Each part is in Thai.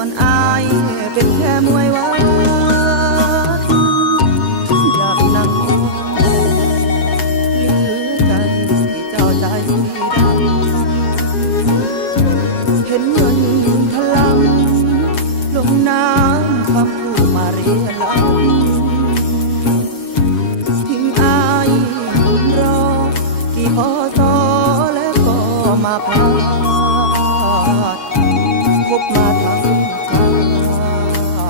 ส่วนอายเป็นแค่มวยวัดอยากนั่งยื้อใจที่เจ้าใจดำเห็นเงินทะลังลงน้ำคำพูดมาเรียลำทิ้งอายรอกี่พอซอแล้วก็มาพลาดพบมาทั้งชา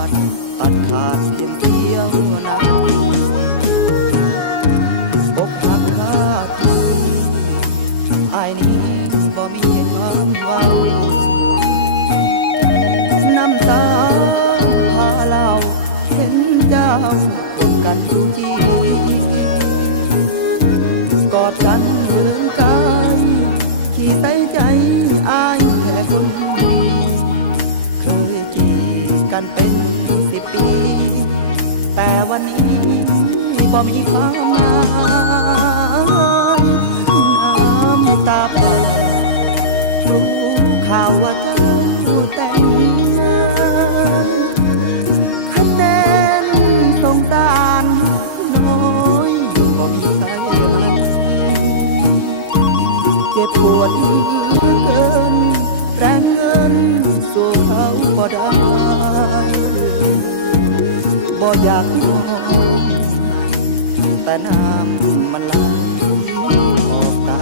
ติตัดขาดเพียงเดียวนะอกหักขาดทุนอายนี้บ่มีความหวังน้ำตาพาเราเห็นเจ้าคบกันทุกทีกอดกันยืนกายขี่ใส่ใจอายแค่คนดีเคยจีกันเป็น10 ปีแต่วันนี้บ่มีความหมายน้ำตาพารู้ข่าวว่าเจ้าแต่งงานคะแนนสงสารน้อยบ่มีใครให้เจ็บปวดเกินแรงเงินสู้เขาบ่ได้บ่อยากมองแต่น้ำมันไหลออกตา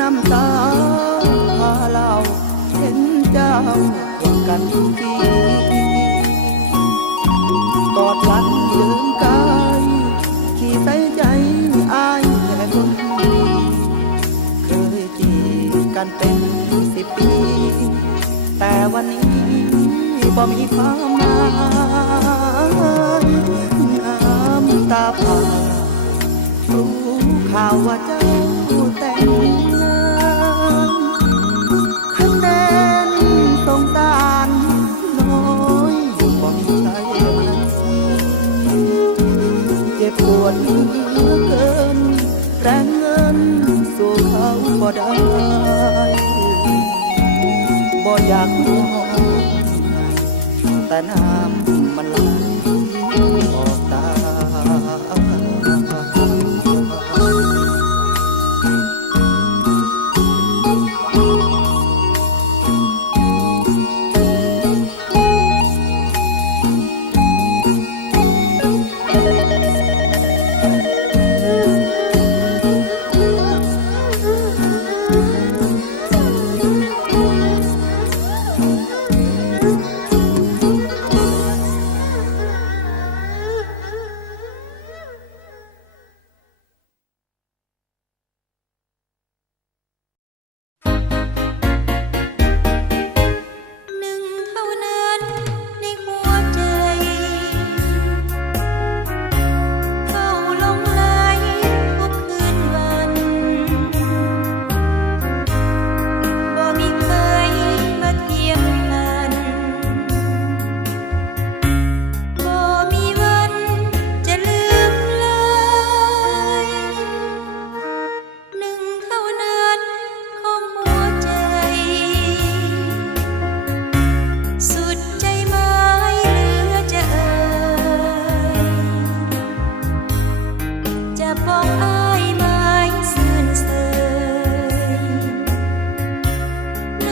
น้ำตาพาเราเห็นเจ้าคบกันทุกทีกอดกันยืนกายขี่ใส่ใจอายแค่คนดีเคยจีกันเป็น10 ปีแต่วันนี้บ่มีความหมายน้ำตาพารู้ข่าวว่าเจ้าแต่งงานคะแนนสงสารน้อยบ่มีใครให้เจ็บปวดเหลือเกินแรงเงินสู้เขาบ่ได้บ่อยากมองแต่น้ำมันไหลออกตาจะบอก